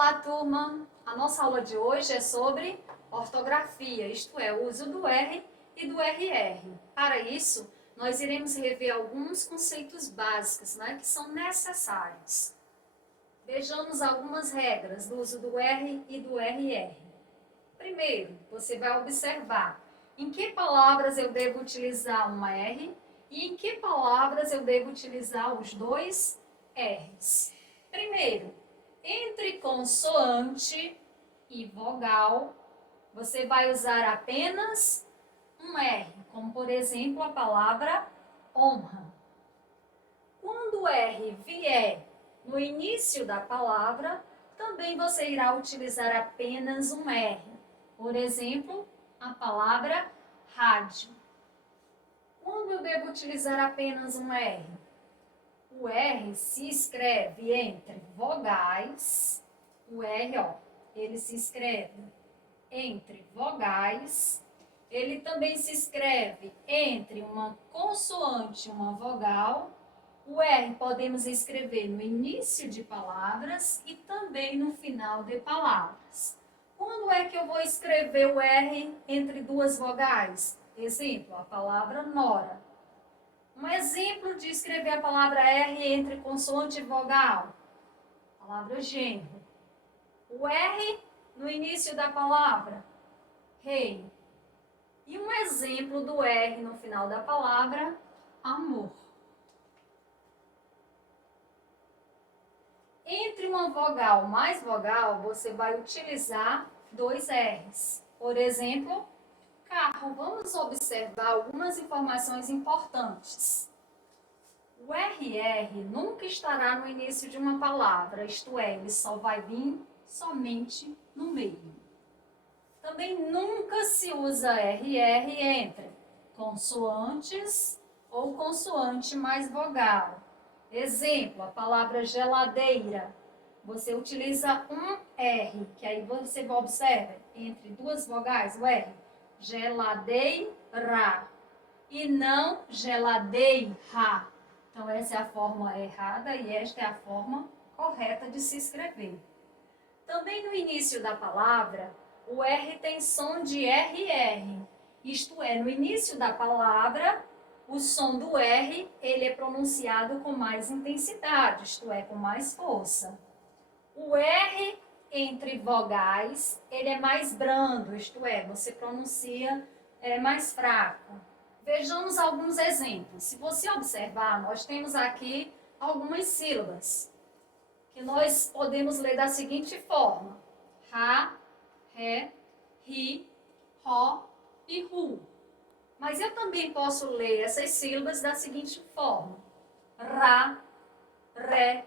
Olá, turma! A nossa aula de hoje é sobre ortografia, isto é, o uso do R e do RR. Para isso, nós iremos rever alguns conceitos básicos, que são necessários. Vejamos algumas regras do uso do R e do RR. Primeiro, você vai observar em que palavras eu devo utilizar uma R e em que palavras eu devo utilizar os dois R's. Primeiro, entre consoante e vogal, você vai usar apenas um R, como por exemplo a palavra honra. Quando o R vier no início da palavra, também você irá utilizar apenas um R. Por exemplo, a palavra rádio. Quando eu devo utilizar apenas um R? O R se escreve entre vogais. O R, ele se escreve entre vogais. Ele também se escreve entre uma consoante e uma vogal. O R podemos escrever no início de palavras e também no final de palavras. Quando é que eu vou escrever o R entre duas vogais? Exemplo, a palavra nora. Um exemplo de escrever a palavra R entre consoante e vogal. Palavra genro. O R no início da palavra, rei. E um exemplo do R no final da palavra, amor. Entre uma vogal mais vogal, você vai utilizar dois R's. Por exemplo, carro. Vamos observar algumas informações importantes. O RR nunca estará no início de uma palavra, isto é, ele só vai vir somente no meio. Também nunca se usa RR entre consoantes ou consoante mais vogal. Exemplo, a palavra geladeira. Você utiliza um R, que aí você observa entre duas vogais, o R. Geladeira. E não geladeira. Então, essa é a forma errada e esta é a forma correta de se escrever. Também no início da palavra, o R tem som de RR. Isto é, no início da palavra, o som do R ele é pronunciado com mais intensidade, isto é, com mais força. O R entre vogais, ele é mais brando, isto é, você pronuncia mais fraco. Vejamos alguns exemplos. Se você observar, nós temos aqui algumas sílabas que nós podemos ler da seguinte forma: ra, ré, ri, ró e ru. Mas eu também posso ler essas sílabas da seguinte forma: ra, ré,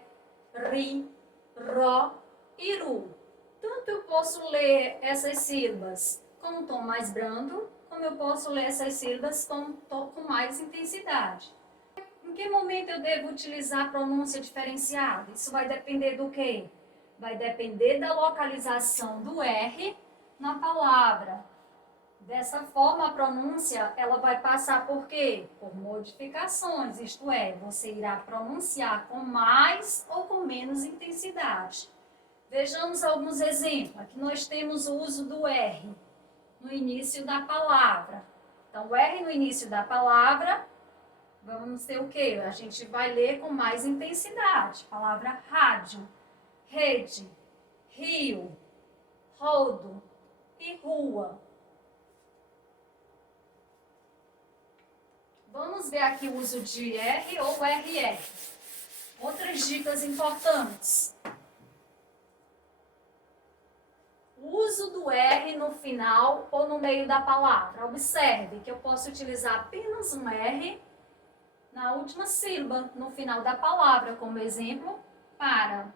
ri, ró e ru. Tanto eu posso ler essas sílabas com um tom mais brando, como eu posso ler essas sílabas com mais intensidade. Em que momento eu devo utilizar a pronúncia diferenciada? Isso vai depender do quê? Vai depender da localização do R na palavra. Dessa forma, a pronúncia ela vai passar por quê? Por modificações, isto é, você irá pronunciar com mais ou com menos intensidade. Vejamos alguns exemplos. Aqui nós temos o uso do R no início da palavra. Então, o R no início da palavra, vamos ter o quê? A gente vai ler com mais intensidade. Palavra rádio, rede, rio, rodo e rua. Vamos ver aqui o uso de R ou RR. Outras dicas importantes. O uso do R no final ou no meio da palavra. Observe que eu posso utilizar apenas um R na última sílaba, no final da palavra, como exemplo, para.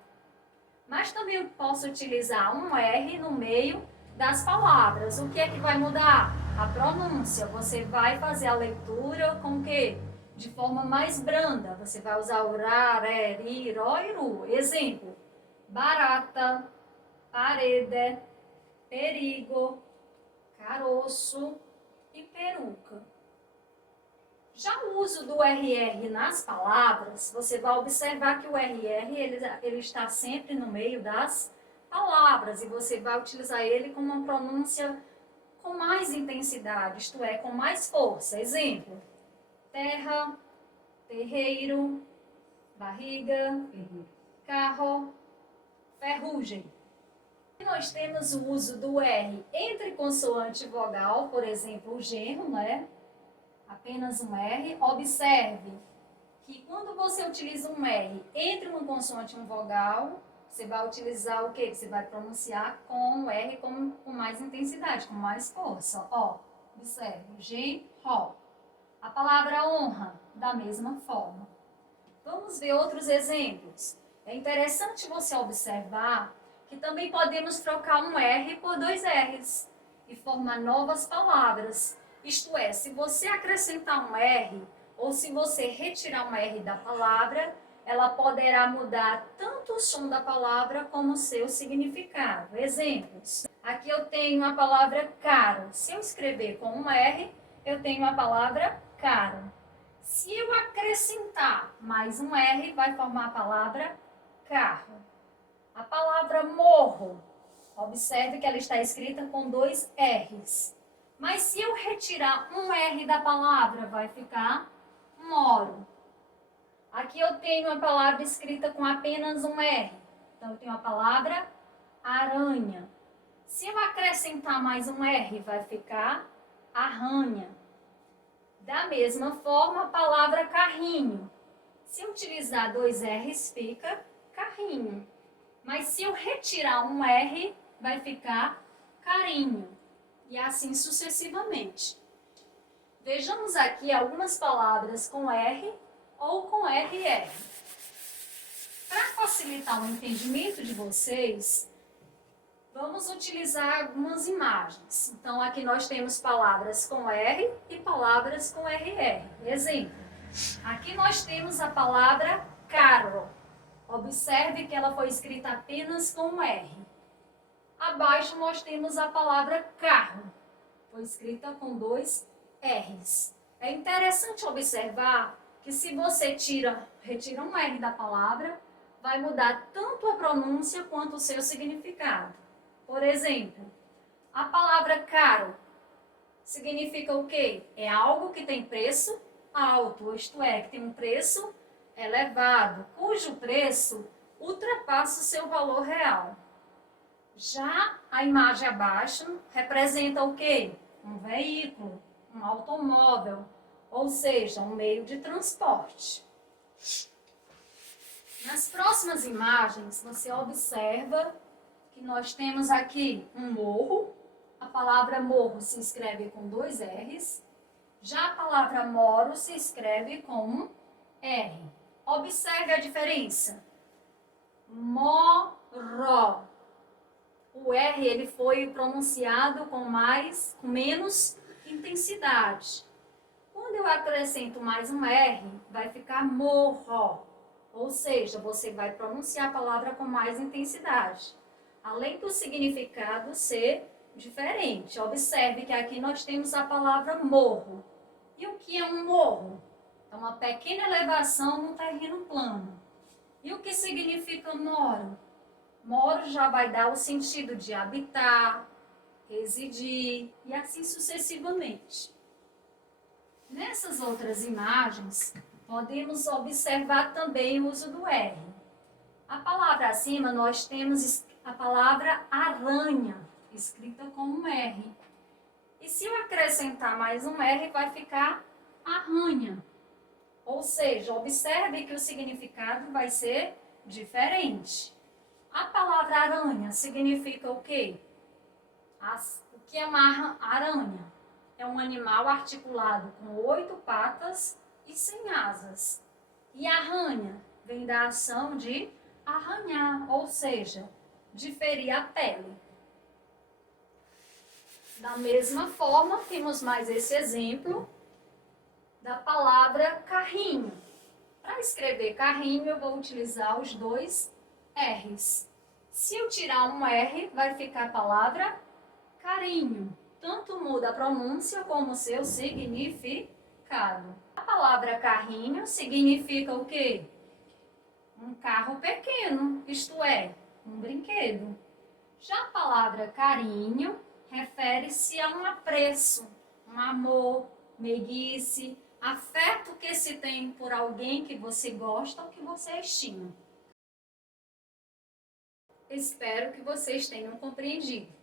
Mas também eu posso utilizar um R no meio das palavras. O que é que vai mudar? A pronúncia. Você vai fazer a leitura com o quê? De forma mais branda. Você vai usar o ra, ré, ri, ró e ru. Exemplo, barata, parede, perigo, caroço e peruca. Já o uso do RR nas palavras, você vai observar que o RR ele está sempre no meio das palavras e você vai utilizar ele com uma pronúncia com mais intensidade, isto é, com mais força. Exemplo: terra, terreiro, barriga, carro, ferrugem. Nós temos o uso do R entre consoante e vogal, por exemplo, o genro, né? Apenas um R. Observe que quando você utiliza um R entre uma consoante e um vogal, você vai utilizar o quê? Você vai pronunciar com o R com mais intensidade, com mais força. Ó, observe, genro. A palavra honra, da mesma forma. Vamos ver outros exemplos. É interessante você observar que também podemos trocar um R por dois R's e formar novas palavras. Isto é, se você acrescentar um R ou se você retirar um R da palavra, ela poderá mudar tanto o som da palavra como o seu significado. Exemplos. Aqui eu tenho a palavra caro. Se eu escrever com um R, eu tenho a palavra caro. Se eu acrescentar mais um R, vai formar a palavra carro. A palavra morro, observe que ela está escrita com dois R's. Mas se eu retirar um R da palavra, vai ficar moro. Aqui eu tenho a palavra escrita com apenas um R. Então, eu tenho a palavra aranha. Se eu acrescentar mais um R, vai ficar arranha. Da mesma forma, a palavra carrinho. Se eu utilizar dois R's, fica carrinho. Mas se eu retirar um R, vai ficar carinho. E assim sucessivamente. Vejamos aqui algumas palavras com R ou com RR. Para facilitar o entendimento de vocês, vamos utilizar algumas imagens. Então, aqui nós temos palavras com R e palavras com RR. Exemplo, aqui nós temos a palavra carro. Observe que ela foi escrita apenas com um R. Abaixo nós temos a palavra carro. Foi escrita com dois R's. É interessante observar que se você retira um R da palavra, vai mudar tanto a pronúncia quanto o seu significado. Por exemplo, a palavra caro significa o quê? É algo que tem preço alto, isto é, que tem um preço elevado, cujo preço ultrapassa o seu valor real. Já a imagem abaixo representa o quê? Um veículo, um automóvel, ou seja, um meio de transporte. Nas próximas imagens, você observa que nós temos aqui um morro. A palavra morro se escreve com dois R's. Já a palavra moro se escreve com um R. Observe a diferença. Moró. O R ele foi pronunciado com menos intensidade. Quando eu acrescento mais um R, vai ficar morro. Ou seja, você vai pronunciar a palavra com mais intensidade. Além do significado ser diferente. Observe que aqui nós temos a palavra morro. E o que é um morro? É uma pequena elevação num terreno plano. E o que significa moro? Moro já vai dar o sentido de habitar, residir e assim sucessivamente. Nessas outras imagens, podemos observar também o uso do R. A palavra acima, nós temos a palavra aranha, escrita com um R. E se eu acrescentar mais um R, vai ficar arranha. Ou seja, observe que o significado vai ser diferente. A palavra aranha significa o quê? O que é uma aranha? É um animal articulado com 8 patas e sem asas. E arranha vem da ação de arranhar, ou seja, de ferir a pele. Da mesma forma, temos mais esse exemplo da palavra carrinho. Para escrever carrinho, eu vou utilizar os dois R's. Se eu tirar um R, vai ficar a palavra carinho. Tanto muda a pronúncia como o seu significado. A palavra carrinho significa o quê? Um carro pequeno, isto é, um brinquedo. Já a palavra carinho refere-se a um apreço, um amor, meiguice, afeto que se tem por alguém que você gosta ou que você estima. Espero que vocês tenham compreendido.